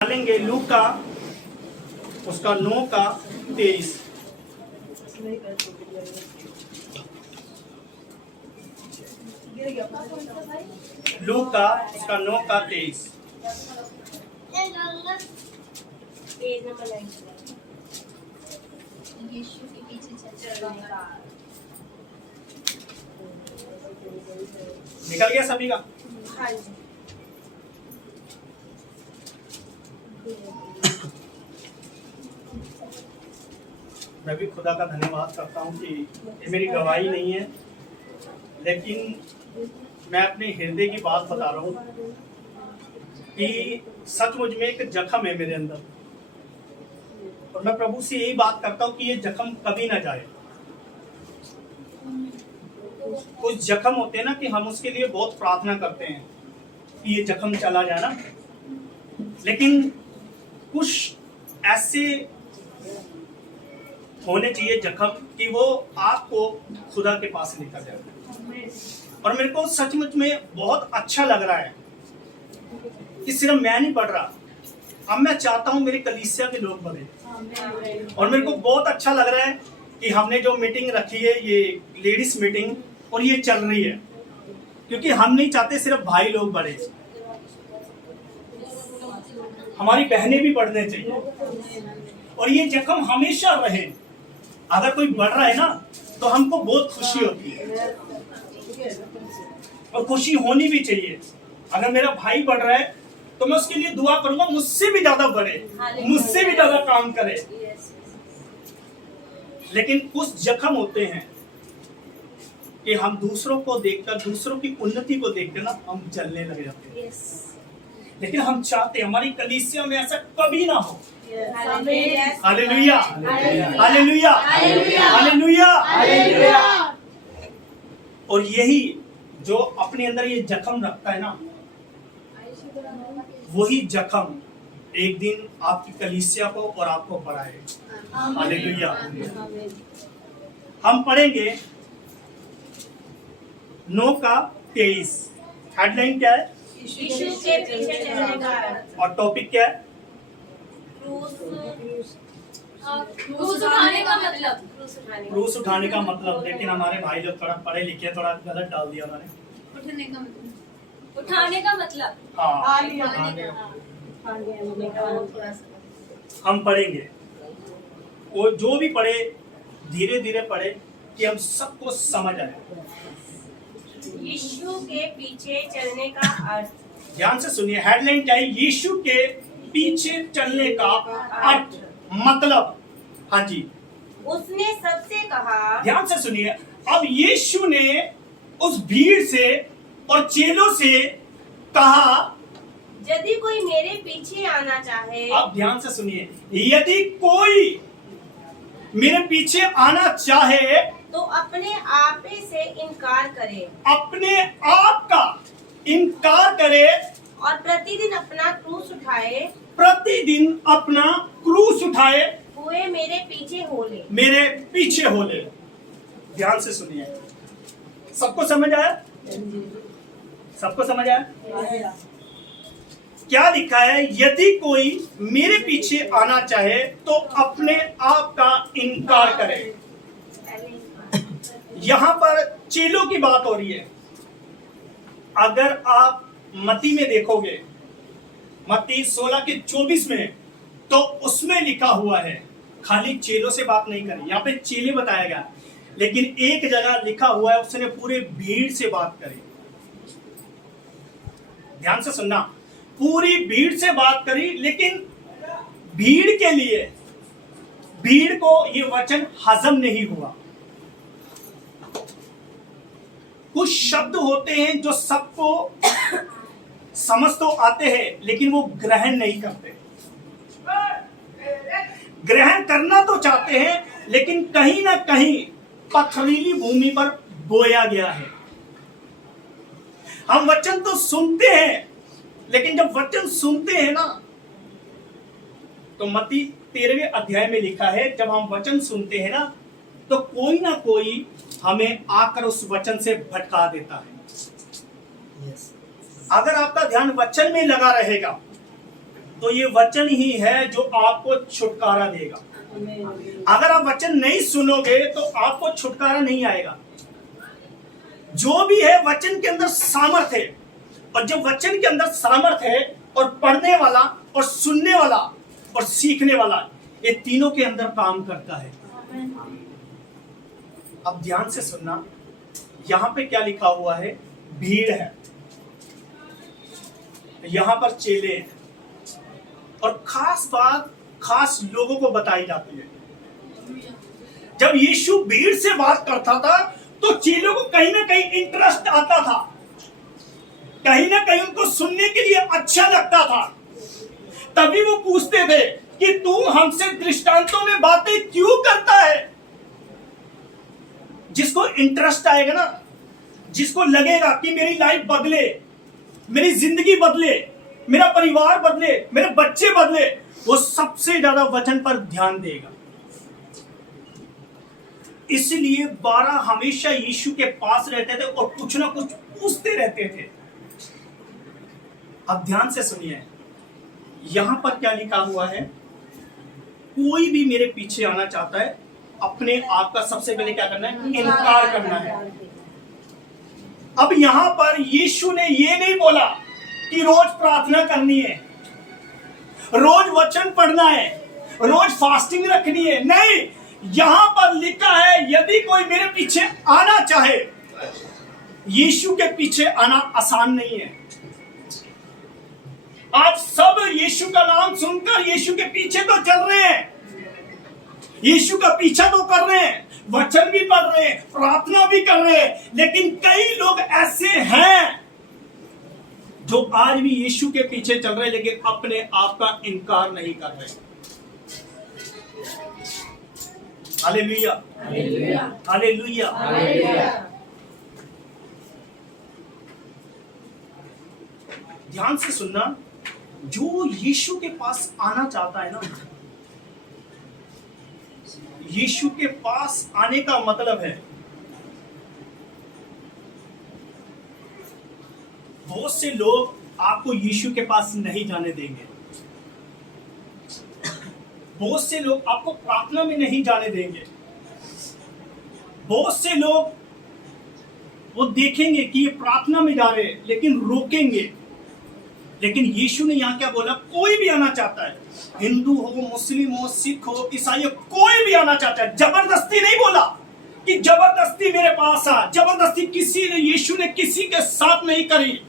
डालेंगे लू का उसका 9 का 23। लू का उसका 9 का 23। यीशु के पीछे चलने का। निकल गया सभी का? हाँ जी। मैं भी खुदा का धन्यवाद करता हूँ कि ये मेरी गवाही नहीं है, लेकिन मैं अपने हृदय की बात बता रहा हूँ कि सचमुच में एक जख्म है मेरे अंदर, और मैं प्रभु से यही बात करता हूँ कि ये जख्म कभी ना जाए। कुछ जख्म होते हैं ना कि हम उसके लिए बहुत प्रार्थना करते हैं कि ये जख्म चला जाए ना, लेकिन कुछ ऐसे होने चाहिए जख्म कि वो आपको खुदा के पास लेकर जाए। और मेरे को सचमुच में बहुत अच्छा लग रहा है कि सिर्फ मैं नहीं पढ़ रहा, अब मैं चाहता हूं मेरे कलीसिया के लोग बढ़े। और मेरे को बहुत अच्छा लग रहा है कि हमने जो मीटिंग रखी है, ये लेडीज मीटिंग, और ये चल रही है, क्योंकि हम नहीं चाहते सिर्फ भाई लोग बढ़े, हमारी बहनें भी बढ़ने चाहिए, और ये जख्म हमेशा रहे। अगर कोई बढ़ रहा है ना तो हमको बहुत खुशी होती है, और खुशी होनी भी चाहिए। अगर मेरा भाई बढ़ रहा है तो मैं उसके लिए दुआ करूंगा मुझसे भी ज्यादा बढ़े, मुझसे भी ज्यादा काम करे। लेकिन कुछ जख्म होते हैं कि हम दूसरों को देखकर, दूसरों की उन्नति को देखकर ना हम जलने लग जाते हैं। लेकिन हम चाहते हैं हमारी कलीसिया में ऐसा कभी ना हो। Hallelujah, hallelujah, hallelujah. और यही जो अपने अंदर ये जख्म रखता है ना, वही जख्म एक दिन आपकी कलीसिया को और आपको बढ़ाए। हालेलुया। हम पढ़ेंगे 9 का 23। हेडलाइन क्या है? यीशु के पीछे चलने का। और टॉपिक क्या है? क्रूस उठाने का मतलब। क्रूस उठाने का मतलब। लेकिन हमारे भाई लोग थोड़ा पढ़े लिखे, थोड़ा गलत डाल दिया उन्होंने। उठाने का मतलब। उठाने का मतलब। हाँ, हम पढ़ेंगे, वो जो भी पढ़े धीरे धीरे पढ़े कि हम सबको समझ आए। यीशु के पीछे चलने का अर्थ। ध्यान से सुनिए, हेडलाइन क्या है? यीशु के पीछे चलने का अर्थ, मतलब। हाँ जी, उसने सबसे कहा। ध्यान से सुनिए, अब यीशु ने उस भीड़ से और चेलों से कहा, यदि कोई मेरे पीछे आना चाहे। अब ध्यान से सुनिए, यदि कोई मेरे पीछे आना चाहे तो अपने आप से इनकार करे। अपने आप का इनकार करे और प्रतिदिन अपना क्रूस उठाए। प्रतिदिन अपना क्रूस उठाए, हुए मेरे पीछे हो ले। मेरे पीछे हो ले। ध्यान से सुनिए, सबको समझ आया? सबको समझ आया? क्या लिखा है? यदि कोई मेरे पीछे आना चाहे तो अपने आप का इनकार करे। यहां पर चेलों की बात हो रही है। अगर आप मत्ती में देखोगे, मत्ती 16 के 24 में, तो उसमें लिखा हुआ है, खाली चेलों से बात नहीं करी, यहाँ पे चेले बताया गया, लेकिन एक जगह लिखा हुआ है उसने पूरे भीड़ से बात करी। ध्यान से सुनना, पूरी भीड़ से बात करी, लेकिन भीड़ के लिए, भीड़ को ये वचन हजम नहीं हुआ। कुछ शब्द होते हैं जो सबको समझ तो आते हैं, लेकिन वो ग्रहण नहीं करते। ग्रहण करना तो चाहते हैं, लेकिन कहीं ना कहीं पथरीली भूमि पर बोया गया है। हम वचन तो सुनते हैं, लेकिन जब वचन सुनते हैं ना, तो मत्ती 13वें अध्याय में लिखा है, जब हम वचन सुनते हैं ना, तो कोई ना कोई हमें आकर उस वचन से भटका देता है। अगर आपका ध्यान वचन में लगा रहेगा तो ये वचन ही है जो आपको छुटकारा देगा। अगर आप वचन नहीं सुनोगे तो आपको छुटकारा नहीं आएगा। जो भी है वचन के अंदर सामर्थ्य है, और जब वचन के अंदर सामर्थ्य है और पढ़ने वाला और सुनने वाला और सीखने वाला, ये तीनों के अंदर काम करता है। अब ध्यान से सुनना, यहां पे क्या लिखा हुआ है? भीड़ है, यहां पर चेले हैं, और खास बात खास लोगों को बताई जाती है। जब यीशु भीड़ से बात करता था तो चेलों को कहीं ना कहीं इंटरेस्ट आता था, कहीं ना कहीं उनको सुनने के लिए अच्छा लगता था। तभी वो पूछते थे कि तू हमसे दृष्टांतों में बातें क्यों करता है? जिसको इंटरेस्ट आएगा ना, जिसको लगेगा कि मेरी लाइफ बदले, मेरी जिंदगी बदले, मेरा परिवार बदले, मेरे बच्चे बदले, वो सबसे ज्यादा वचन पर ध्यान देगा। इसलिए 12 हमेशा यीशु के पास रहते थे और कुछ ना कुछ पूछते रहते थे। अब ध्यान से सुनिए, यहां पर क्या लिखा हुआ है? कोई भी मेरे पीछे आना चाहता है, अपने आप का सबसे पहले क्या करना है? इनकार करना है। अब यहां पर यीशु ने ये नहीं बोला कि रोज प्रार्थना करनी है, रोज वचन पढ़ना है, रोज फास्टिंग रखनी है। नहीं, यहां पर लिखा है यदि कोई मेरे पीछे आना चाहे। यीशु के पीछे आना आसान नहीं है। आप सब यीशु का नाम सुनकर यीशु के पीछे तो चल रहे हैं, यीशु का पीछा तो कर रहे हैं, वचन भी पढ़ रहे हैं, प्रार्थना भी कर रहे हैं, लेकिन कई लोग ऐसे हैं जो आज भी यीशु के पीछे चल रहे हैं लेकिन अपने आप का इनकार नहीं कर रहे। Hallelujah, hallelujah, hallelujah. ध्यान से सुनना, जो यीशु के पास आना चाहता है ना, यीशु के पास आने का मतलब है बहुत से लोग आपको यीशु के पास नहीं जाने देंगे, बहुत से लोग आपको प्रार्थना में नहीं जाने देंगे, बहुत से लोग वो देखेंगे कि ये प्रार्थना में जा रहे हैं लेकिन रोकेंगे। लेकिन यीशु ने यहां क्या बोला? कोई भी आना चाहता है, हिंदू हो, मुस्लिम हो, सिख हो, ईसाई हो, कोई भी आना चाहता है। जबरदस्ती नहीं बोला कि जबरदस्ती मेरे पास आ, जबरदस्ती किसी ने, यीशु ने किसी के साथ नहीं करी।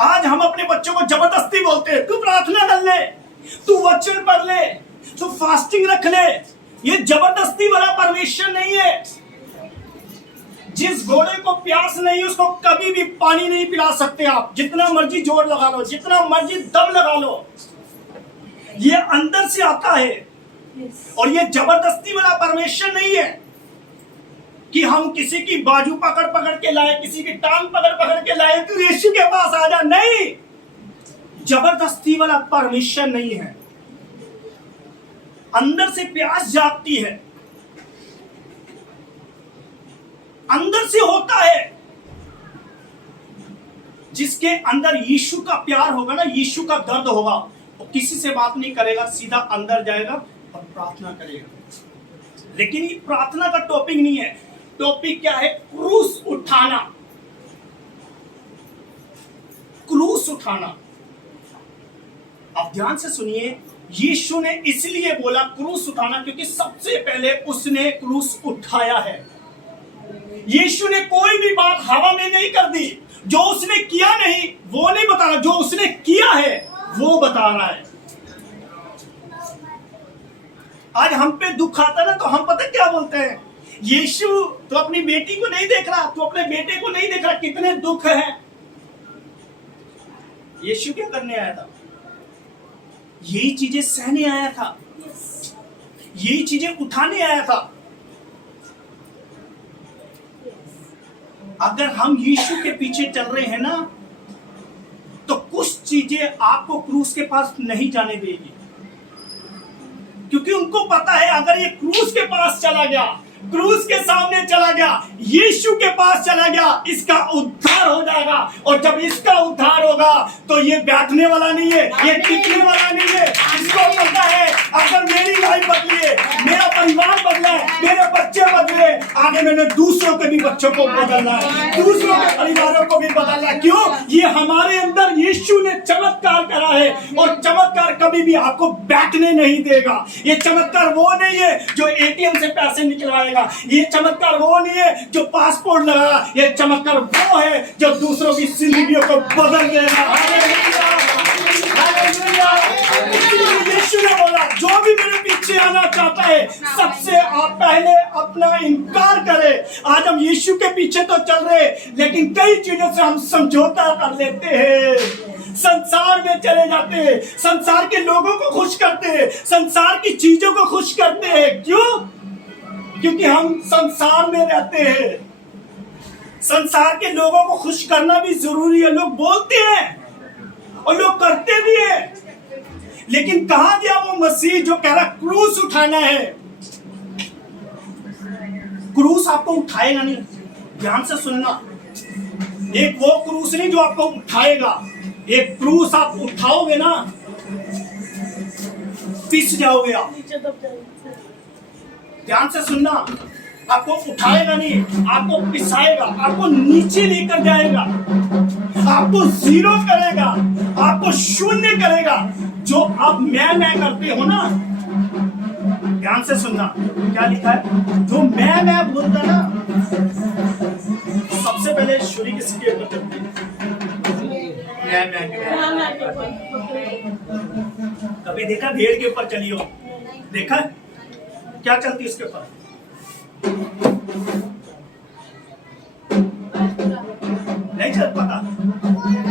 आज हम अपने बच्चों को जबरदस्ती बोलते हैं, तू प्रार्थना कर ले, तू वचन पढ़ ले, तू फास्टिंग रख ले। ये जबरदस्ती वाला परमेश्वर नहीं है। जिस घोड़े को प्यास नहीं उसको कभी भी पानी नहीं पिला सकते आप, जितना मर्जी जोर लगा लो, जितना मर्जी दम लगा लो। ये अंदर से आता है, और ये जबरदस्ती वाला परमेश्वर नहीं है कि हम किसी की बाजू पकड़ पकड़ के लाए, किसी की टांग पकड़ पकड़ के लाए, तू यीशु के पास आ जा। नहीं, जबरदस्ती वाला परमेश्वर नहीं है। अंदर से प्यास जागती है, अंदर से होता है। जिसके अंदर यीशु का प्यार होगा ना, यीशु का दर्द होगा, वो किसी से बात नहीं करेगा, सीधा अंदर जाएगा और प्रार्थना करेगा। लेकिन ये प्रार्थना का टॉपिक नहीं है। टॉपिक क्या है? क्रूस उठाना, क्रूस उठाना। अब ध्यान से सुनिए, यीशु ने इसलिए बोला क्रूस उठाना क्योंकि सबसे पहले उसने क्रूस उठाया है। यीशु ने कोई भी बात हवा में नहीं कर दी। जो उसने किया नहीं वो नहीं बता रहा, जो उसने किया है वो बता रहा है। आज हम पे दुख आता ना तो हम पता क्या बोलते हैं? यीशु तो अपनी बेटी को नहीं देख रहा, तो अपने बेटे को नहीं देख रहा, कितने दुख है। यीशु क्या करने आया था? यही चीजें सहने आया था, यही चीजें उठाने आया था। अगर हम यीशु के पीछे चल रहे हैं ना, तो कुछ चीजें आपको क्रूस के पास नहीं जाने देगी, क्योंकि उनको पता है अगर ये क्रूस के पास चला गया, क्रूस के सामने चला गया, यीशु के पास चला गया, इसका उद्धार हो जाएगा। और जब इसका उद्धार होगा तो ये बैठने वाला नहीं है, ये टिकने वाला नहीं है। इसको पता है अगर मेरी लाइफ बदली है, मेरा परिवार बदला है, मेरे बच्चे बदले, आगे मैंने दूसरों के भी बच्चों को बदलना है, दूसरों के परिवारों को भी बदलना है। क्यों? ये हमारे अंदर यीशु ने चमत्कार करा है, और चमत्कार कभी भी आपको बैठने नहीं देगा। ये चमत्कार वो नहीं है जो एटीएम से पैसे निकलवाएगा, ये चमत्कार वो नहीं है जो पासपोर्ट लगाएगा, ये चमत्कार वो है जो दूसरों की जिंदगियों को बदल देगा। Hallelujah, hallelujah. यीशु ने बोला जो भी मेरे पीछे आना चाहता है सबसे आप पहले अपना इनकार करे। आज हम यीशु के पीछे तो चल रहे, लेकिन कई चीजों से हम समझौता कर लेते हैं, संसार में चले जाते हैं, संसार के लोगों को खुश करते हैं, संसार की चीजों को खुश करते हैं। क्यों? क्योंकि हम संसार में रहते हैं। संसार के लोगों को खुश करना भी जरूरी है। लोग बोलते हैं और लोग करते भी हैं, लेकिन कहां गया वो मसीह जो कह रहा क्रूस उठाना है? क्रूस आपको उठाएगा नहीं, ध्यान से सुनना। एक वो क्रूस नहीं जो आपको उठाएगा, एक क्रूस आप उठाओगे ना पिस जाओगे आप। ध्यान से सुनना, आपको उठाएगा नहीं, आपको पिसाएगा, आपको नीचे लेकर जाएगा, आपको जीरो करेगा, आपको शून्य करेगा। जो आप मैं करते हो ना, ध्यान से सुनना क्या लिखा है। जो मैं बोलता ना, सबसे पहले छुरी किसके ऊपर चलती है? मैं कभी देखा भेड़ के ऊपर चली हो? देखा क्या चलती है उसके ऊपर? नहीं चल पता।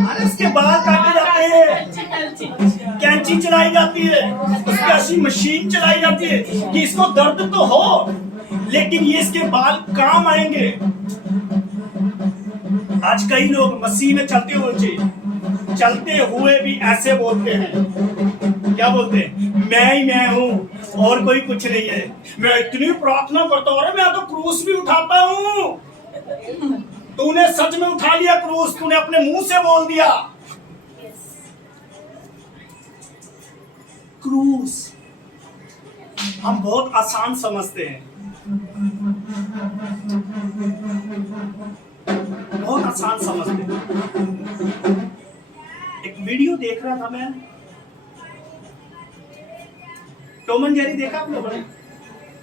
अरे इसके बाल काटे जाते हैं, कैंची चलाई जाती है, उसकी ऐसी मशीन चलाई जाती है कि इसको दर्द तो हो, लेकिन ये इसके बाल काम आएंगे। आज कई लोग मसीह में चलते हुए भी ऐसे बोलते हैं। क्या बोलते हैं? मैं ही मैं हूं और कोई कुछ नहीं है। मैं इतनी प्रार्थना करता हूं, अरे मैं तो क्रूस भी उठाता हूं। तूने सच में उठा लिया क्रूस, तूने अपने मुंह से बोल दिया। क्रूस हम बहुत आसान समझते हैं, बहुत आसान समझते हैं। एक वीडियो देख रहा था मैं, टॉम एंड जेरी देखा आप लोगों ने?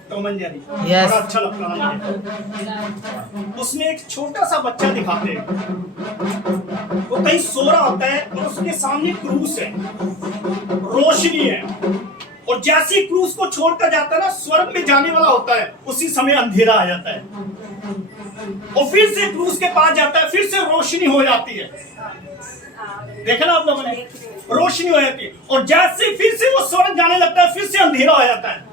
Tom and Jerry Yes. बड़ा अच्छा लगता है मुझे। उसमें एक छोटा सा बच्चा दिखाते हैं, वो कहीं सो रहा होता है और उसके सामने क्रूस है, रोशनी है, और जैसे ही क्रूस को छोड़कर जाता है ना, स्वर्ग में जाने वाला होता है, उसी समय अंधेरा आ जाता है, और फिर से क्रूस के पास जाता है, फिर से रोशनी हो जाती है। देखा ना आप लोगों ने? रोशनी हो जाती है, और जैसे फिर से वो स्वर्ग जाने लगता है, फिर से अंधेरा हो जाता है,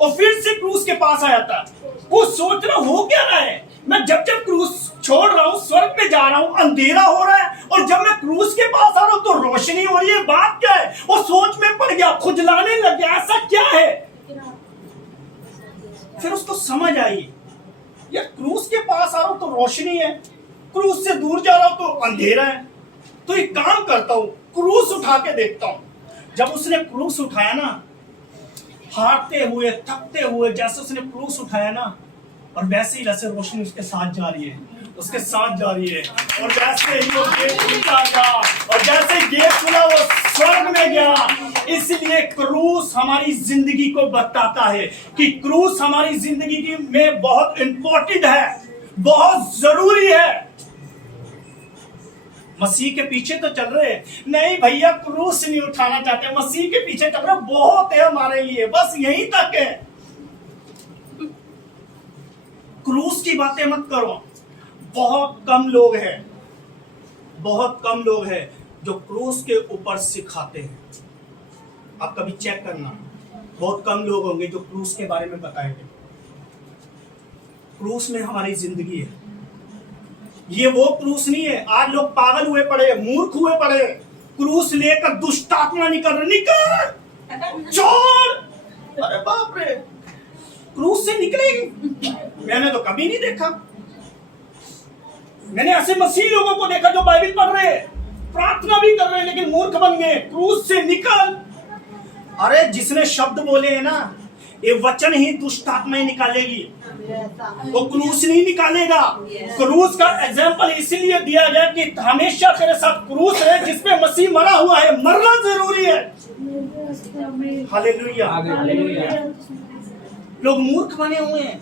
और फिर से क्रूस के पास आ जाता है। वो सोच रहा हो क्या रहा है, मैं जब क्रूस छोड़ रहा हूँ, स्वर्ग में जा रहा हूँ, अंधेरा हो रहा है, और जब मैं क्रूस के पास आ रहा हूँ तो रोशनी हो रही है। बात क्या है? वो सोच में पड़ गया, खुजलाने लग गया, ऐसा क्या है? फिर उसको समझ आई, यार क्रूस के पास आ रहा हूँ तो रोशनी है, क्रूस से दूर जा रहा हूँ तो अंधेरा है। तो एक काम करता हूँ, क्रूस उठा के देखता हूँ। जब उसने क्रूस उठाया ना, हारते हुए थकते हुए जैसे उसने क्रूस उठाया ना, और वैसे ही वैसे रोशनी उसके साथ जा रही है, उसके साथ जा रही है। और जैसे ही वो गेट खुलता गया, और जैसे गेट खुला वो स्वर्ग में गया। इसलिए क्रूस हमारी जिंदगी को बताता है कि क्रूस हमारी जिंदगी में बहुत इंपॉर्टेंट है, बहुत जरूरी है। मसीह के पीछे तो चल रहे हैं, नहीं भैया क्रूस नहीं उठाना चाहते, मसीह के पीछे चल रहे, बहुत है हमारे लिए, बस यहीं तक है। क्रूस की बातें मत करो। बहुत कम लोग हैं, बहुत कम लोग हैं जो क्रूस के ऊपर सिखाते हैं। आप कभी चेक करना, बहुत कम लोग होंगे जो क्रूस के बारे में बताएंगे। क्रूस में हमारी जिंदगी है, ये वो क्रूस नहीं है। आज लोग पागल हुए पड़े, मूर्ख हुए पड़े, क्रूस लेकर दुष्ट आत्मा निकल, छोड़, अरे बाप रे, क्रूस से निकलेगी? मैंने तो कभी नहीं देखा। मैंने ऐसे मसीह लोगों को देखा जो बाइबल पढ़ रहे हैं, प्रार्थना भी कर रहे हैं, लेकिन मूर्ख बन गए। क्रूस से निकल। अरे जिसने शब्द बोले हैं ना, ये वचन ही दुष्ट आत्माएं निकालेगी, वो क्रूस नहीं निकालेगा। क्रूस का एग्जाम्पल इसीलिए दिया गया कि हमेशा तेरे साथ क्रूस है जिसपे मसीह मरा हुआ है, मरना जरूरी है। हालेलुया। लोग मूर्ख बने हुए हैं।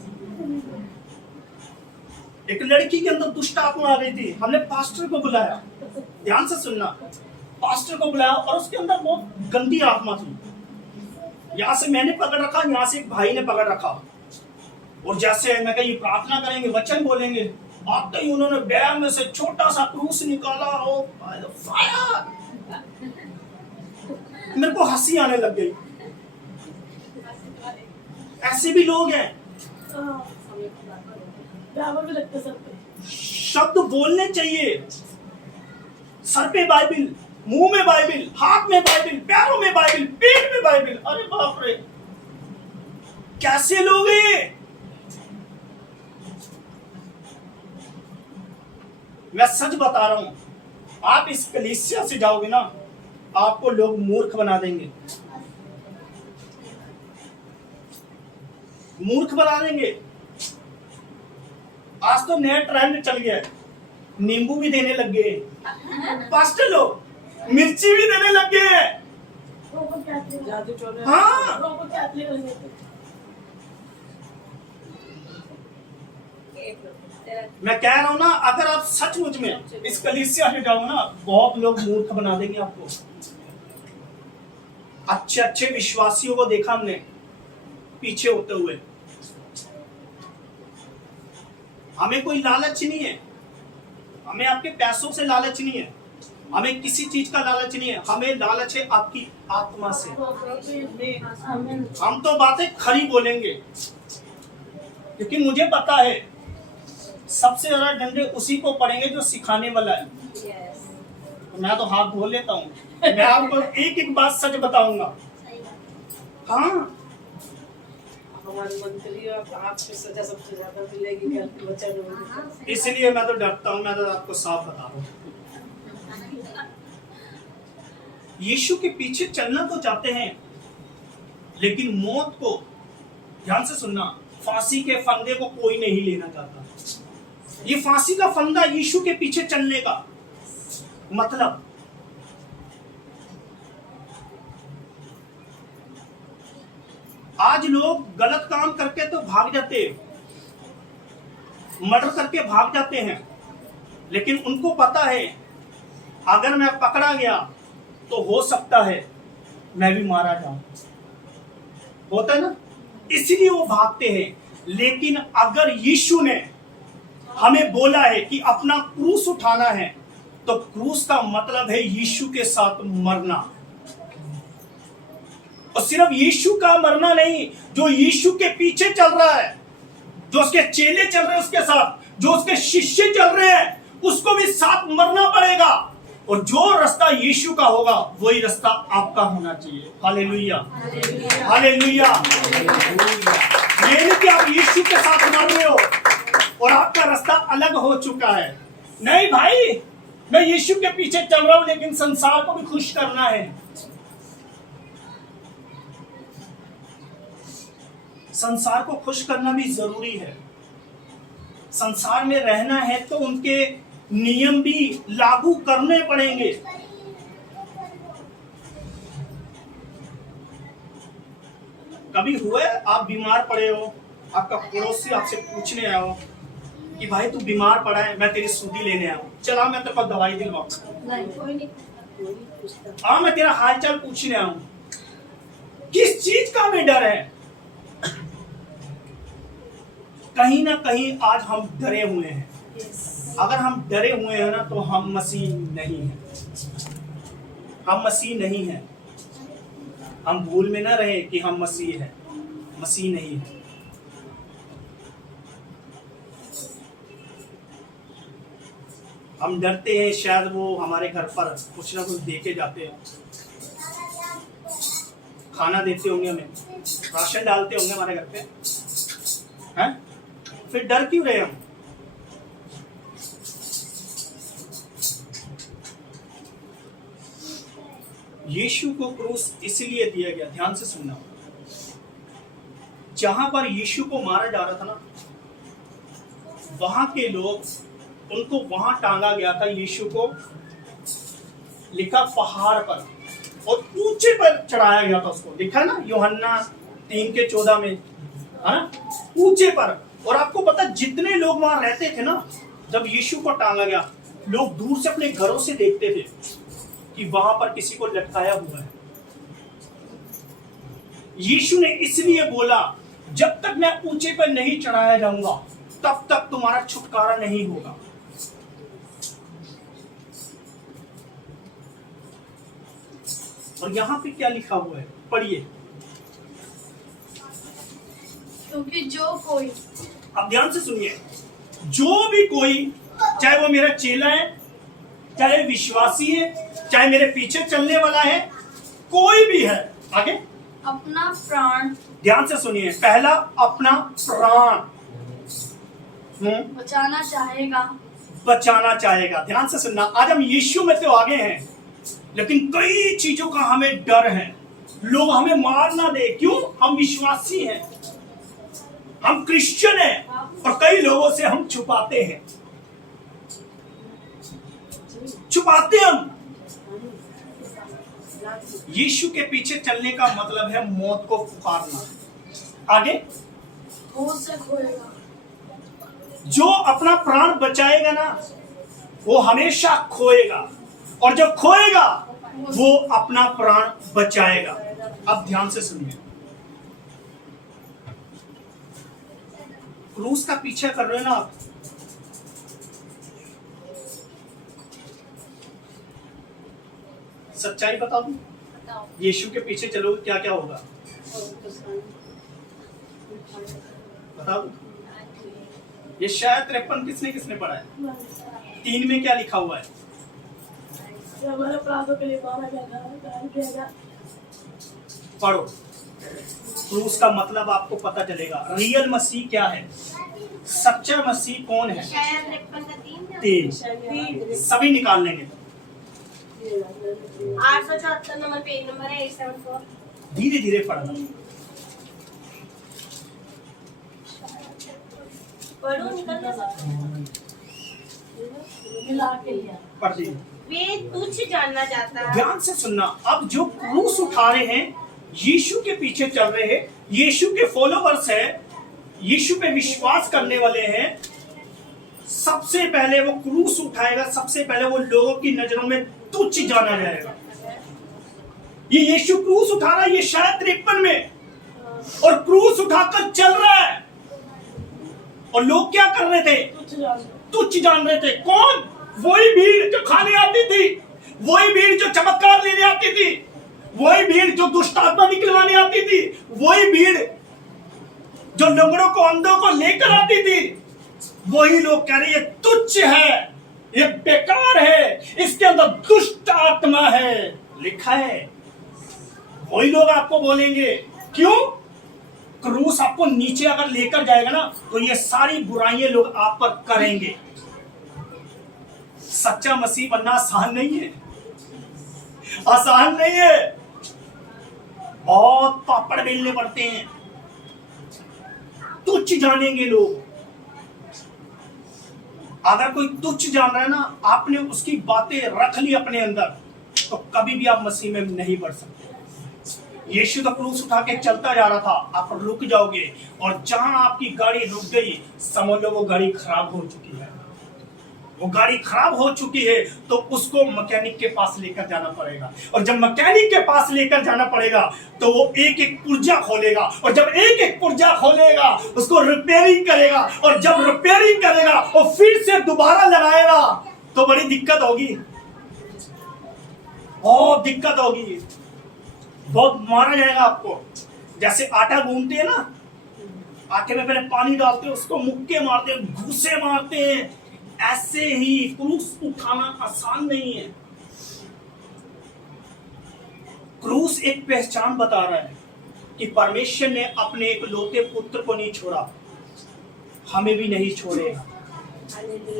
एक लड़की के अंदर दुष्ट आत्मा आ गई थी, हमने पास्टर को बुलाया, ध्यान से सुनना, पास्टर को बुलाया और उसके अंदर बहुत गंदी आत्मा थी। यहाँ से मैंने पकड़ रखा, यहाँ से एक भाई ने पकड़ रखा, और जैसे मैं कही प्रार्थना करेंगे, वचन बोलेंगे, आते ही उन्होंने बैग में से छोटा सा क्रूस निकाला। ओ फायर! मेरे को हंसी आने लग गई। ऐसे भी लोग हैं। शब्द बोलने चाहिए। सर पे बाइबिल, मुंह में बाइबिल, हाथ में बाइबिल, पैरों में बाइबिल, पेट में बाइबिल। अरे बाप रे, कैसे लोग हैं? मैं सच बता रहा हूं, आप इस कलीसिया से जाओगे ना, आपको लोग मूर्ख बना देंगे, मूर्ख बना देंगे। आज तो नया ट्रेंड चल गया है, नींबू भी देने लग गए पास्टर लोग, मिर्ची भी देने लग गए हैं। हाँ, मैं कह रहा हूं ना, अगर आप सचमुच में इस कलीसिया से जाओ ना, बहुत लोग मूर्ख बना देंगे आपको। अच्छे अच्छे विश्वासियों को देखा हमने पीछे होते हुए। हमें कोई लालच नहीं है, हमें आपके पैसों से लालच नहीं है, हमें किसी चीज का लालच नहीं है, हमें लालच है आपकी आत्मा से। हम तो बातें खरी बोलेंगे, क्योंकि मुझे पता है सबसे ज्यादा डंडे उसी को पड़ेंगे जो सिखाने वाला है। तो मैं तो हाथ धो लेता हूँ, मैं आपको एक एक बात सच बताऊंगा। हाँ, हमारे मंत्री और आपसे सजा सबसे ज्यादा मिलेगी, बच्चा इसलिए मैं तो डरता हूँ। मैं तो आपको साफ बता रहा हूँ, यीशु के पीछे चलना तो चाहते हैं, लेकिन मौत को, ध्यान से सुनना, फांसी के फंदे को कोई नहीं लेना चाहता। ये फांसी का फंदा यीशु के पीछे चलने का मतलब, आज लोग गलत काम करके तो भाग जाते, मर्डर करके भाग जाते हैं, लेकिन उनको पता है अगर मैं पकड़ा गया तो हो सकता है मैं भी मारा जाऊं। होता है ना, इसलिए वो भागते हैं। लेकिन अगर यीशु ने हमें बोला है कि अपना क्रूस उठाना है, तो क्रूस का मतलब है यीशु के साथ मरना। और सिर्फ यीशु का मरना नहीं, जो यीशु के पीछे चल रहा है, जो उसके चेले चल रहे हैं उसके साथ, जो उसके शिष्य चल रहे हैं, उसको भी साथ मरना पड़ेगा। और जो रास्ता यीशु का होगा वही रास्ता आपका होना चाहिए। Hallelujah, hallelujah. ये नहीं कि आप यीशु के साथ मर रहे हो और आपका रास्ता अलग हो चुका है। नहीं भाई, मैं यीशु के पीछे चल रहा हूं, लेकिन संसार को भी खुश करना है। संसार को खुश करना भी जरूरी है। संसार में रहना है तो उनके नियम भी लागू करने पड़ेंगे। कभी हुए आप बीमार पड़े हो, आपका पड़ोसी आपसे पूछने आया हो कि भाई तू बीमार पड़ा है, मैं तेरी सूदी लेने आया हूं, चला मैं तेरे को दवाई दिलवाऊं। हाँ, मैं तेरा हालचाल पूछने आया हूं। किस चीज का हमें डर है? कहीं ना कहीं आज हम डरे हुए हैं। अगर हम डरे हुए हैं ना, तो हम मसीह नहीं हैं। हम मसीह नहीं हैं। हम भूल में ना रहे कि हम मसीह हैं, मसीह नहीं है। हम डरते हैं शायद वो हमारे घर पर कुछ ना कुछ देके जाते हैं, खाना देते होंगे, हमें राशन डालते होंगे हमारे घर पे, हैं? फिर डर क्यों रहे हम? यीशु को क्रूस इसलिए दिया गया, ध्यान से सुनना, जहां पर यीशु को मारा जा रहा था ना, वहां के लोग उनको वहां टांगा गया था, यीशु को लिखा पहाड़ पर और ऊंचे पर चढ़ाया गया था उसको, लिखा ना यूहन्ना 3:14 में, है ना, ऊंचे पर। और आपको पता जितने लोग वहां रहते थे ना, जब यीशु को टांगा गया, लोग दूर से अपने घरों से देखते थे कि वहां पर किसी को लटकाया हुआ है। यीशु ने इसलिए बोला, जब तक मैं ऊंचे पर नहीं चढ़ाया जाऊंगा तब तक तुम्हारा छुटकारा नहीं होगा। और यहां पे क्या लिखा हुआ है, पढ़िए। क्योंकि जो कोई, अब ध्यान से सुनिए, जो भी कोई, चाहे वो मेरा चेला है, चाहे विश्वासी है, चाहे मेरे पीछे चलने वाला है, कोई भी है, आगे अपना प्राण ध्यान से सुनिए, पहला अपना प्राण बचाना चाहेगा, बचाना चाहेगा। ध्यान से सुनना, आज हम यीशु में तो आगे हैं, लेकिन कई चीजों का हमें डर है, लोग हमें मार ना दे। क्यों? हम विश्वासी हैं, हम क्रिश्चियन हैं, और कई लोगों से हम छुपाते हैं, हम। यीशु के पीछे चलने का मतलब है मौत को पुकारना। आगे, होश से खोएगा, जो अपना प्राण बचाएगा ना, वो हमेशा खोएगा, और जो खोएगा वो अपना प्राण बचाएगा। अब ध्यान से सुनिए, क्रूस का पीछा कर रहे हैं ना आप, सच्चाई बता दूं, यीशु के पीछे चलोगे क्या क्या होगा, बता दूं? ये शायद 53 किसने किसने पढ़ा है? 3 में क्या लिखा हुआ है? हमारे अपराधों के लिए मारा गया, पढ़ो। क्रूस का मतलब आपको पता चलेगा, रियल मसीह क्या है, सच्चा मसीह कौन है। शायद 53 का 3 सभी निकाल लेंगे। 874 नंबर, पेज नंबर है 874। धीरे धीरे पढ़ना, पढ़ो, निकल ना सकते। मिला के लिया, पढ़ दीजिए। वे तुच्छ जानना चाहता है। ध्यान से सुनना, अब जो क्रूस उठा रहे हैं, यीशु के पीछे चल रहे हैं, यीशु के फॉलोवर्स हैं, यीशु पे विश्वास करने वाले हैं, सबसे पहले वो क्रूस उठाएगा, सबसे पहले वो लोगों की नजरों में तुच्छ जाना जाएगा। ये यीशु क्रूस उठा रहा है, ये शायद 53 में, और क्रूस उठाकर चल रहा है, और लोग क्या कर रहे थे? तुच्छ जान रहे थे। कौन? वही भीड़ जो खाने आती थी, वही भीड़ जो चमत्कार लेने आती थी, वही भीड़ जो दुष्ट आत्मा निकलवाने आती थी, वही भीड़ जो लंगड़ों को, अंधों को लेकर आती थी। वही लोग कह रहे ये तुच्छ है, ये बेकार है, इसके अंदर दुष्ट आत्मा है, लिखा है। वही लोग आपको बोलेंगे। क्यों? क्रूस आपको नीचे अगर लेकर जाएगा ना, तो ये सारी बुराइयां लोग आप पर करेंगे। सच्चा मसीह बनना आसान नहीं है, आसान नहीं है, बहुत पापड़ बेलने पड़ते हैं, तुच्छ जानेंगे लोग। अगर कोई तुच्छ जान रहा है ना, आपने उसकी बातें रख ली अपने अंदर, तो कभी भी आप मसीह में नहीं बढ़ सकते। यीशु तो क्रूस उठा के चलता जा रहा था, आप रुक जाओगे, और जहां आपकी गाड़ी रुक गई, समझ लो वो गाड़ी खराब हो चुकी है। वो गाड़ी खराब हो चुकी है, तो उसको मैकेनिक के पास लेकर जाना पड़ेगा, और जब मैकेनिक के पास लेकर जाना पड़ेगा, तो वो एक एक पुर्जा खोलेगा, और जब एक एक पुर्जा खोलेगा, उसको रिपेयरिंग करेगा, और जब रिपेयरिंग करेगा वो फिर से दोबारा लगाएगा, तो बड़ी दिक्कत होगी, बहुत दिक्कत होगी, बहुत मारा जाएगा आपको। जैसे आटा गूंथते हैं ना, आटे में पहले पानी डालते हैं, उसको मुक्के मारते हैं, घूसे मारते हैं, ऐसे ही क्रूस उठाना आसान नहीं है। क्रूस एक पहचान बता रहा है कि परमेश्वर ने अपने एक लौते पुत्र को नहीं छोड़ा, हमें भी नहीं छोड़ेगा,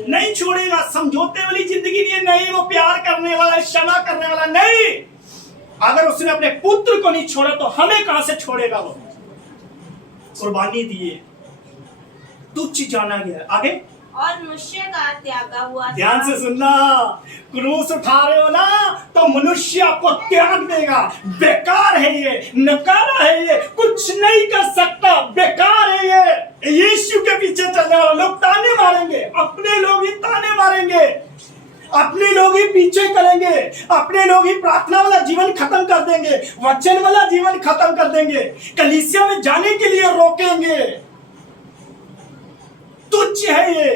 नहीं छोड़ेगा। समझौते वाली जिंदगी नहीं है, नहीं वो प्यार करने वाला, क्षमा करने वाला नहीं। अगर उसने अपने पुत्र को नहीं छोड़ा तो हमें कहां से छोड़ेगा। वो कुर्बानी दिए, तुच्छ जाना गया। आगे और मनुष्य का त्यागा हुआ था। ध्यान से सुनना, क्रूस उठा रहे हो ना तो मनुष्य आपको त्याग देगा। बेकार है ये, नकारा है ये, कुछ नहीं कर सकता, बेकार है ये। यीशु के पीछे चलने वाले लोग ताने मारेंगे, अपने लोग ही ताने मारेंगे, अपने लोग ही पीछे करेंगे, अपने लोग ही प्रार्थना वाला जीवन खत्म कर देंगे, वचन वाला जीवन खत्म कर देंगे, कलीसिया में जाने के लिए रोकेंगे। तुच्छ है ये।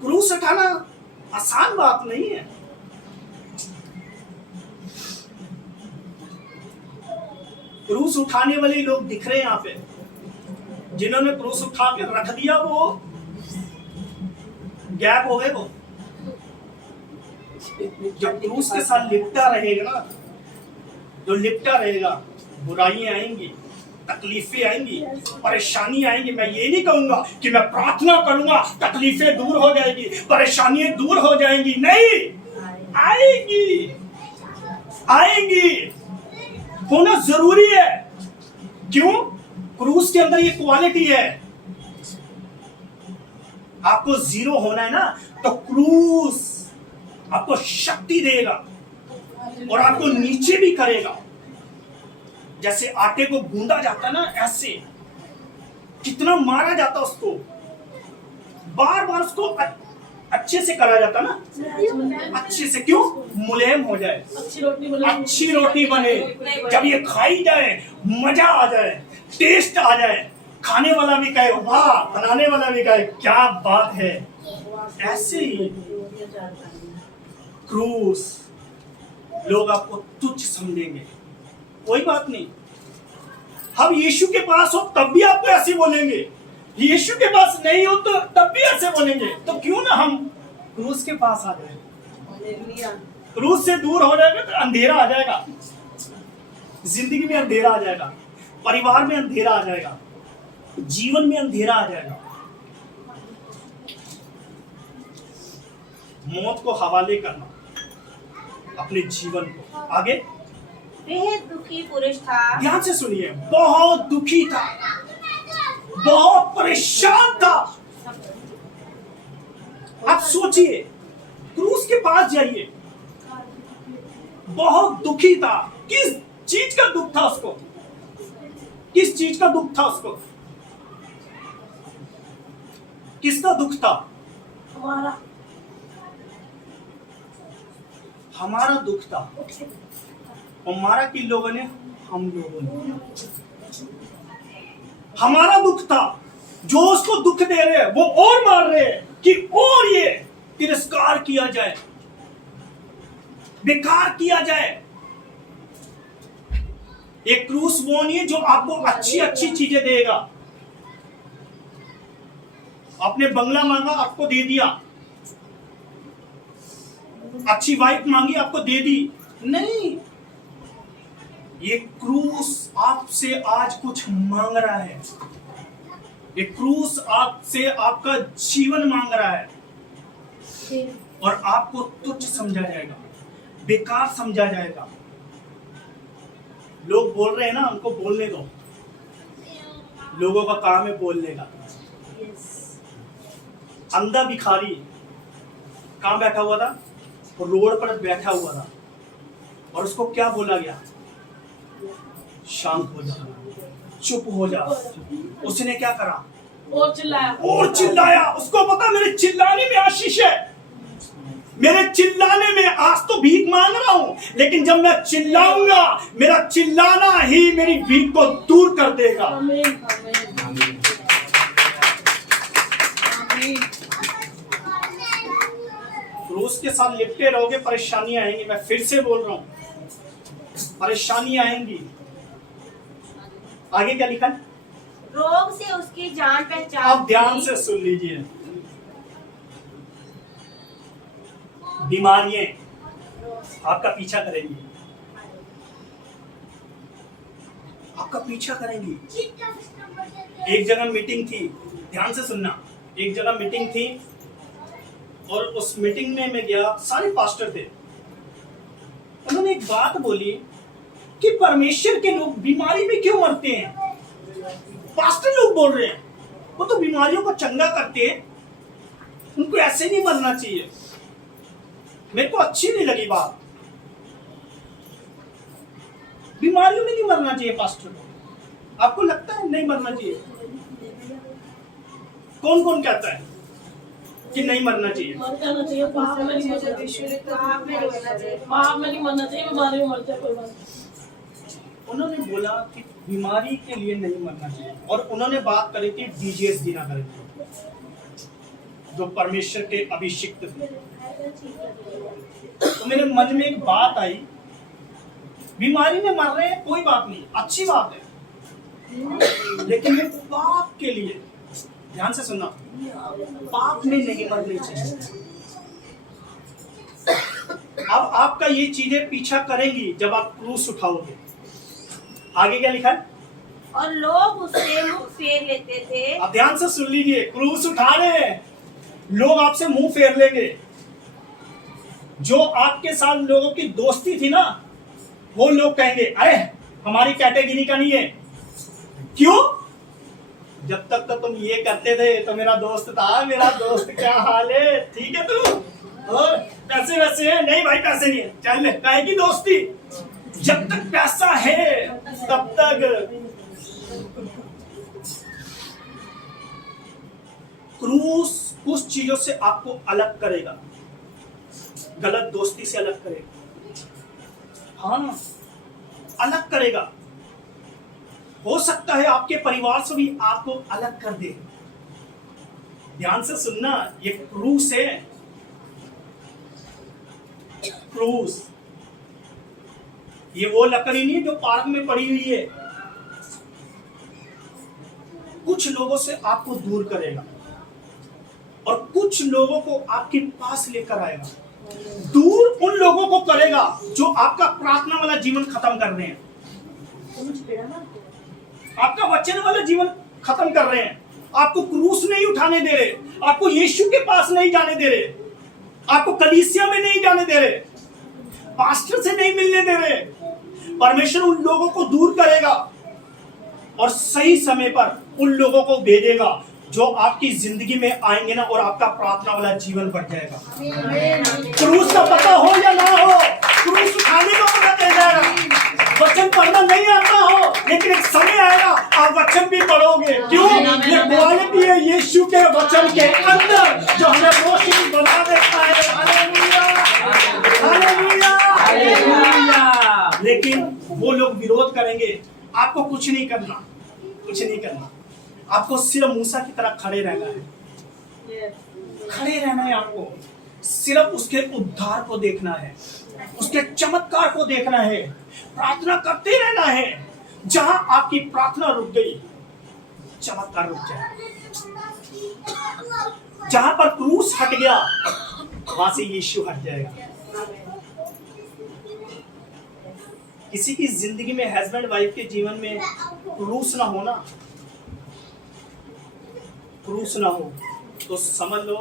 क्रूस उठाना आसान बात नहीं है। क्रूस उठाने वाले लोग दिख रहे हैं यहाँ पे, जिन्होंने क्रूस उठा के रख दिया वो गैप हो गए। वो जब क्रूस के साथ लिपटा रहेगा ना, जो लिपटा रहेगा, बुराइयां आएंगी, तकलीफें आएंगी, परेशानी आएंगी। मैं ये नहीं कहूंगा कि मैं प्रार्थना करूंगा तकलीफें दूर हो जाएगी, परेशानियां दूर हो जाएंगी, नहीं, आएंगी, आएंगी, होना जरूरी है। क्यों? क्रूस के अंदर ये क्वालिटी है। आपको जीरो होना है ना, तो क्रूस आपको शक्ति देगा और आपको नीचे भी करेगा। जैसे आटे को गूंदा जाता ना, ऐसे कितना मारा जाता उसको, बार बार उसको अच्छे से करा जाता ना, अच्छे से। क्यों? मुलायम हो जाए, अच्छी रोटी बने, जब ये खाई जाए मजा आ जाए, टेस्ट आ जाए, खाने वाला भी कहे वाह, बनाने वाला भी कहे क्या बात है। ऐसे ही क्रूस लोग आपको तुच्छ समझेंगे, कोई बात नहीं। हम यीशु के पास हो तब भी आपको ऐसे बोलेंगे, यीशु के पास नहीं हो तो तब भी ऐसे बोलेंगे। तो क्यों ना हम क्रूस के पास आ जाए। क्रूस से दूर हो जाएगा तो अंधेरा आ जाएगा, जिंदगी में अंधेरा आ जाएगा, परिवार में अंधेरा आ जाएगा, जीवन में अंधेरा आ जाएगा। मौत को हवाले करना अपने जीवन को। आगे बेहद दुखी पुरुष था। ध्यान से सुनिए, बहुत दुखी था, बहुत परेशान था। आप सोचिए, क्रूस के पास जाइए, बहुत दुखी था। किस चीज का दुख था उसको? किस चीज का दुख था उसको? किसका दुख था? हमारा दुख था। और मारा किन लोगों ने? हम लोगों ने। हमारा दुख था। जो उसको दुख दे रहे हैं वो और मार रहे हैं कि और ये तिरस्कार किया जाए, बेकार किया जाए। एक क्रूस वो नहीं है जो आपको अच्छी अच्छी चीजें देगा। आपने बंगला मांगा, आपको दे दिया, अच्छी वाइफ मांगी, आपको दे दी, नहीं। ये क्रूस आपसे आज कुछ मांग रहा है। ये क्रूस आपसे आपका जीवन मांग रहा है और आपको तुच्छ समझा जाएगा, बेकार समझा जाएगा। लोग बोल रहे हैं ना, उनको बोलने दो। लोगों का काम है बोलने का। अंधा भिखारी कहां बैठा हुआ था? रोड पर बैठा हुआ था और उसको क्या बोला गया? शांत हो जा, चुप हो जा। उसने क्या करा? और चिल्लाया, और चिल्लाया। उसको पता मेरे चिल्लाने में आशीष है, मेरे चिल्लाने में। आज तो भीख मांग रहा हूं, लेकिन जब मैं चिल्लाऊंगा, मेरा चिल्लाना ही मेरी भीख को दूर कर देगा। आमीन, आमीन, आमीन। क्रूस के साथ लिपटे रहोगे, परेशानियां आएंगी। मैं फिर से बोल रहा हूं, परेशानियां आएंगी। आगे क्या लिखा है? रोग से उसकी जान पहचान। आप ध्यान से सुन लीजिए। बीमारियां आपका पीछा करेंगी, आपका पीछा करेंगी। एक जगह मीटिंग थी, ध्यान से सुनना। एक जगह मीटिंग थी और उस मीटिंग में मैं गया, सारे पास्टर थे। उन्होंने एक बात बोली कि परमेश्वर के लोग बीमारी में क्यों मरते हैं। पास्टर लोग बोल रहे हैं वो तो बीमारियों को चंगा करते हैं, उनको ऐसे नहीं मरना चाहिए। मेरे को अच्छी नहीं लगी बात। बीमारियों में नहीं मरना चाहिए पास्टर को। आपको लगता है नहीं मरना चाहिए? कौन कौन कहता है कि नहीं मरना चाहिए? मर जाना चाहिए, पाप में नहीं मरना चाहिए, पाप में नहीं मरना चाहिए। पाप में नहीं मरना चाहिए, बीमारी में मर जाए कोई बात नहीं। उन्होंने बोला कि बीमारी के लिए नहीं मरना चाहिए, और उन्होंने बात करी थी डीजीएस दिनकर की, जो परमेश्वर के अभिषिक्त थे। तो मेरे मन में एक बात आई, बीमारी में मर रहे हैं कोई बात नहीं, अच्छी बात है, लेकिन वो पाप के लिए, ध्यान से सुनना, पाप में नहीं मरनी चाहिए। अब आपका ये चीजें पीछा करेंगी जब आप क्रूस उठाओगे। आगे क्या लिखा है? और लोग उससे मुंह फेर लेते थे। अब ध्यान से सुन लीजिए, क्रूस उठा रहे हैं, लोग आपसे मुंह फेर लेंगे। जो आपके साथ लोगों की दोस्ती थी ना, वो लोग कहेंगे अरे हमारी कैटेगरी का नहीं है। क्यों? जब तक तो तुम ये करते थे तो मेरा दोस्त था, मेरा दोस्त क्या हाल है, ठीक है तू, और पैसे वैसे है? नहीं भाई पैसे नहीं है, चल ले, काहे की दोस्ती? जब तक पैसा है तब तक। क्रूस कुछ चीजों से आपको अलग करेगा, गलत दोस्ती से अलग करेगा, हाँ अलग करेगा। हो सकता है आपके परिवार से भी आपको अलग कर दे। ध्यान से सुनना, ये क्रूस है, क्रूस। ये वो लकड़ी नहीं जो पार्क में पड़ी हुई है। कुछ लोगों से आपको दूर करेगा और कुछ लोगों को आपके पास लेकर आएगा। दूर उन लोगों को करेगा जो आपका प्रार्थना वाला जीवन खत्म कर रहे हैं, आपका वचन वाला जीवन खत्म कर रहे हैं, आपको क्रूस नहीं उठाने दे रहे, आपको यीशु के पास नहीं जाने दे रहे, आपको कलीसिया में नहीं जाने दे रहे, पास्टर से नहीं मिलने दे रहे। परमेश्वर उन लोगों को दूर करेगा और सही समय पर उन लोगों को भेजेगा जो आपकी जिंदगी में आएंगे ना, और आपका प्रार्थना वाला जीवन बढ़ जाएगा। क्रूस का पता हो या ना हो, क्रूस उठाने का पता चल जाएगा। वचन पढ़ना नहीं आता हो, लेकिन एक समय आएगा आप वचन भी पढ़ोगे। क्यों? ये क्वालिटी है यीशु के वचन के अंदर जो हमें रोशनी बना देता है। Hallelujah, hallelujah, hallelujah. लेकिन वो लोग विरोध करेंगे। आपको कुछ नहीं करना, कुछ नहीं करना, आपको सिर्फ मूसा की तरह खड़े रहना है, खड़े रहना है। आपको सिर्फ उसके उद्धार को देखना है, उसके चमत्कार को देखना है, प्रार्थना करते रहना है। जहां आपकी प्रार्थना रुक गई, चमत्कार रुक जाए। जहां पर क्रूस हट गया, वहां से यीशु हट जाएगा। किसी की जिंदगी में, हस्बैंड वाइफ के जीवन में क्रूस ना होना, क्रूस ना हो तो समझ लो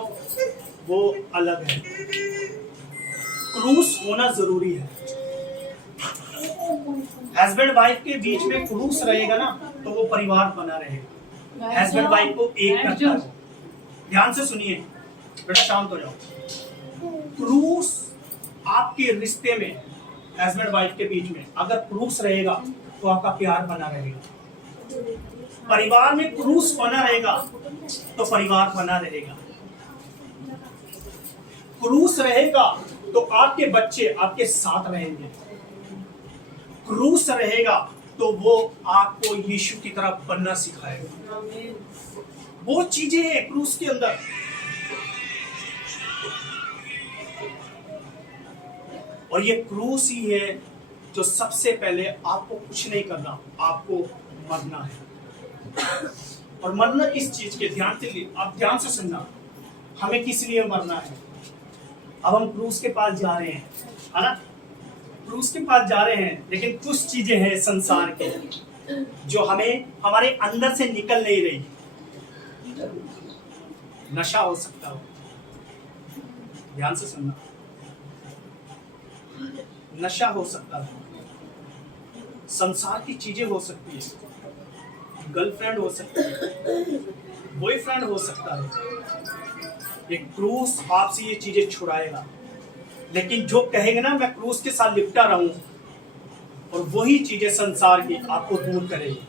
वो अलग है। क्रूस होना जरूरी है। हस्बैंड वाइफ के बीच में क्रूस रहेगा ना, तो वो परिवार बना रहेगा। हस्बैंड वाइफ को एक करता है। ध्यान से सुनिए, बेटा शांत हो जाओ। क्रूस आपके रिश्ते में, हस्बैंड वाइफ के बीच में अगर क्रूस रहेगा तो आपका प्यार बना रहेगा। परिवार में क्रूस बना रहेगा तो परिवार बना रहेगा। क्रूस रहेगा तो आपके बच्चे आपके साथ रहेंगे। क्रूस रहेगा तो वो आपको यीशु की तरह बनना सिखाएगा। वो चीजें हैं क्रूस के अंदर। और ये क्रूस ही है जो सबसे पहले आपको कुछ नहीं करना, आपको मरना है। और मरना किस चीज के? ध्यान से, आप ध्यान से सुनना, हमें किस लिए मरना है। अब हम क्रूस के पास जा रहे हैं, है ना, क्रूस के पास जा रहे हैं, लेकिन कुछ चीजें हैं संसार के जो हमें हमारे अंदर से निकल नहीं रही। नशा हो सकता है, ध्यान से सुनना, नशा हो सकता है, संसार की चीजें हो सकती है, गर्लफ्रेंड हो सकती है, बॉयफ्रेंड हो सकता है। एक क्रूस आपसे ये चीजें छुड़ाएगा, लेकिन जो कहेंगे ना मैं क्रूस के साथ लिपटा रहूं, और वही चीजें संसार की आपको दूर करेगी।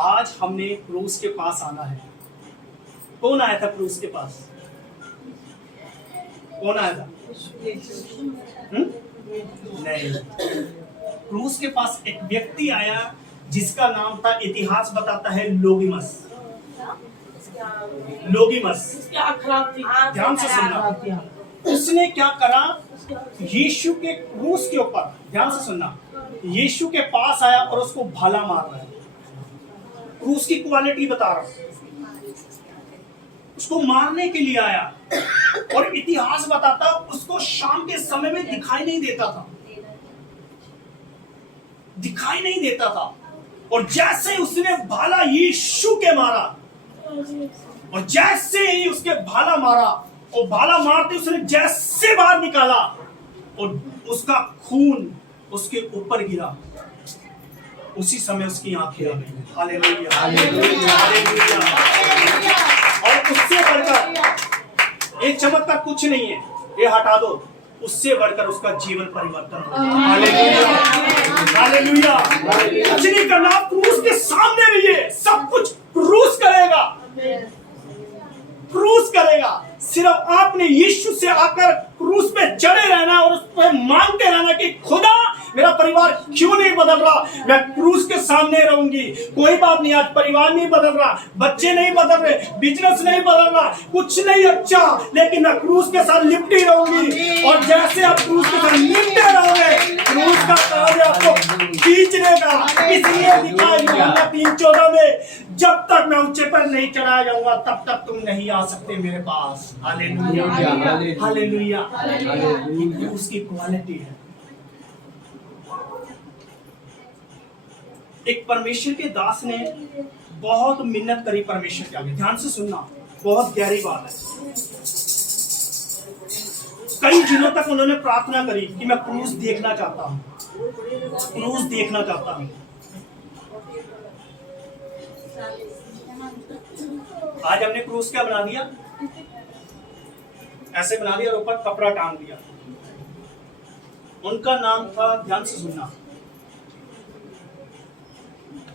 आज हमने क्रूस के पास आना है। कौन आया था क्रूस के पास? कौन आया था? नहीं, क्रूस के पास एक व्यक्ति आया जिसका नाम था, इतिहास बताता है, लोगिमस। लोगिमस, क्या खराब थी? ध्यान से सुनना। उसने क्या करा? यीशु के क्रूस के ऊपर, ध्यान से सुनना, यीशु के पास आया और उसको भाला मार रहा है। क्रूस की क्वालिटी बता रहा हूं, उसको मारने के लिए आया, और इतिहास बताता उसको शाम के समय में दिखाई नहीं देता था, दिखाई नहीं देता था। और जैसे उसने भाला यीशु के मारा, और जैसे ही उसके भाला मारा, और भाला मारते उसने जैसे बाहर निकाला, और उसका खून उसके ऊपर गिरा, उसी समय उसकी आंखें आ गई। Hallelujah, hallelujah, hallelujah. और उससे बढ़कर एक चमत्कार कुछ नहीं है, ये हटा दो, उससे बढ़कर उसका जीवन परिवर्तन हो। Hallelujah, hallelujah. कुछ नहीं करना, क्रूस के सामने रहिए, सब कुछ क्रूस करेगा, क्रूस करेगा। सिर्फ आपने यीशु से आकर क्रूस पे चढ़े रहना और उस पे मांगते रहना कि खुदा मेरा परिवार क्यों नहीं बदल रहा, मैं क्रूस के सामने रहूंगी। कोई बात नहीं, आज परिवार नहीं बदल रहा, बच्चे नहीं बदल रहे, बिजनेस नहीं बदल रहा, कुछ नहीं अच्छा, लेकिन मैं क्रूस के साथ लिपटी रहूंगी। और जैसे आप क्रूस के साथ लिपटे रहोगे, क्रूस का कार्य आपको खींचने का। इसलिए लिखा है यूहन्ना 3:14 में, जब तक मैं ऊंचे पर नहीं चढ़ाया जाऊंगा तब तक तुम नहीं आ सकते मेरे पास। Hallelujah, hallelujah. क्रूस की क्वालिटी है। एक परमेश्वर के दास ने बहुत मिन्नत करी परमेश्वर के आगे, ध्यान से सुनना, बहुत गहरी बात है। कई दिनों तक उन्होंने प्रार्थना करी कि मैं क्रूस देखना चाहता हूं, क्रूस देखना चाहता हूं। आज हमने क्रूस क्या बना दिया? ऐसे बना दिया और ऊपर कपड़ा टांग दिया। उनका नाम था, ध्यान से सुनना,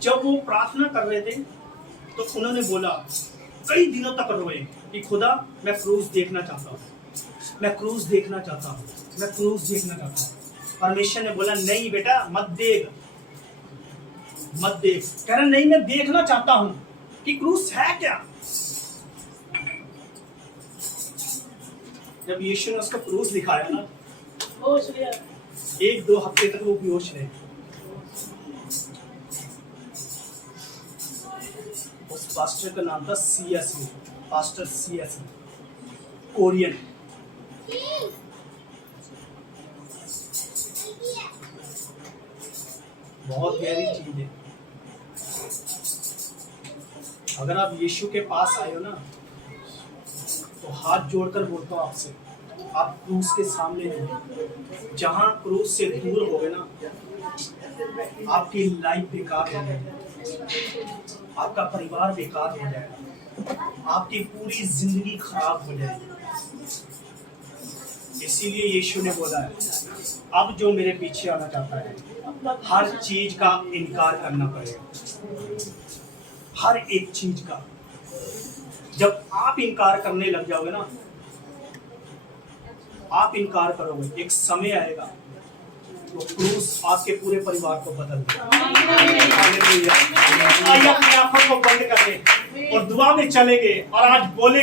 जब वो प्रार्थना कर रहे थे तो उन्होंने बोला, कई दिनों तक रोए कि खुदा मैं क्रूस देखना चाहता हूँ, मैं क्रूस देखना चाहता हूँ, मैं क्रूस देखना चाहता हूँ। परमेश्वर ने बोला, नहीं बेटा, मत देख, मत देख। कह रहा नहीं, मैं देखना चाहता हूँ कि क्रूस है क्या। जब यीशु ने उसका क्रूस दिखाया ना, 1-2 हफ्ते तक वो बेहोश रहे। उस पास्टर का नाम था C.S. Pastor C.S. कोरियन। बहुत गहरी चीज है। अगर आप यीशु के पास आए हो ना, तो हाथ जोड़कर बोलता हूं आपसे, आप क्रूस के सामने नहीं, जहां क्रूस से दूर हो गए ना, आपकी लाइफ बेकार हो जाएगी, आपका परिवार बेकार हो जाएगा, आपकी पूरी जिंदगी खराब हो जाएगी। इसीलिए यीशु ने बोला है, अब जो मेरे पीछे आना चाहता है, हर चीज का इनकार करना पड़ेगा, हर एक चीज का। जब आप इनकार करने लग जाओगे ना, आप इनकार करोगे, एक समय आएगा तो क्रूस आपके पूरे परिवार को बदल देगा। आइए अपनी आंखों को बंद करें और दुआ में चलेंगे और आज बोलेंगे।